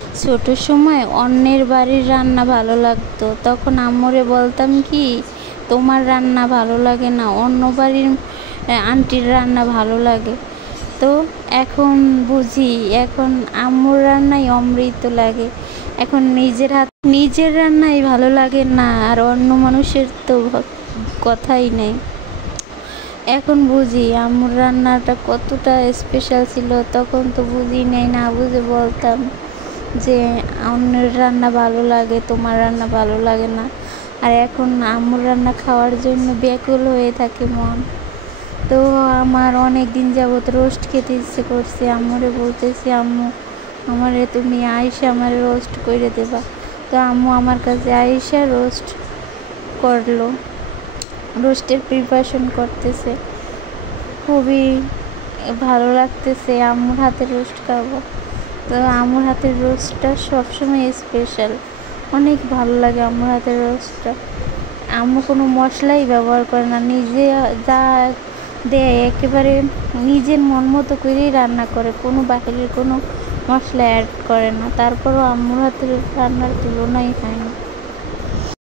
ছোট সময় অন্যের বাড়ির রান্না ভালো লাগতো, তখন আম্মুরে বলতাম কি, তোমার রান্না ভালো লাগে না, অন্য বাড়ির আন্টির রান্না ভালো লাগে। তো এখন বুঝি, এখন আম্মুর রান্নাই অমৃত লাগে। এখন নিজের রান্নাই ভালো লাগে না, আর অন্য মানুষের তো কথাই নেই। এখন বুঝি আম্মুর রান্নাটা কতটা স্পেশাল ছিল। তখন তো বুঝি নেই, না বুঝে বলতাম যে অন্যের রান্না ভালো লাগে, তোমার রান্না ভালো লাগে না। আর এখন আম্মুর রান্না খাওয়ার জন্য ব্যাকুল হয়ে থাকে মন। তো আমার অনেক দিন যাবত রোস্ট খেতে ইচ্ছে করছে। আম্মুরে বলতেছি, আম্মু আমারে তুমি আইসা আমার রোস্ট করে দেবা। তো আম্মু আমার কাছে আইসা রোস্ট করলো, রোস্টের প্রিপারেশন করতেছে। খুবই ভালো লাগতেছে, আম্মুর হাতের রোস্ট খাবো। তো আম্মুর হাতের রোস্টটা সবসময় স্পেশাল, অনেক ভালো লাগে আম্মুর হাতের রোস্টটা। আম্মু কোনো মশলাই ব্যবহার করে না, নিজে যা দেয় একেবারে নিজের মন মতো করেই রান্না করে, কোনো বাহিরের কোনো মশলা অ্যাড করে না। তারপরও আম্মুর হাতের রান্নার তুলনাই হয় না।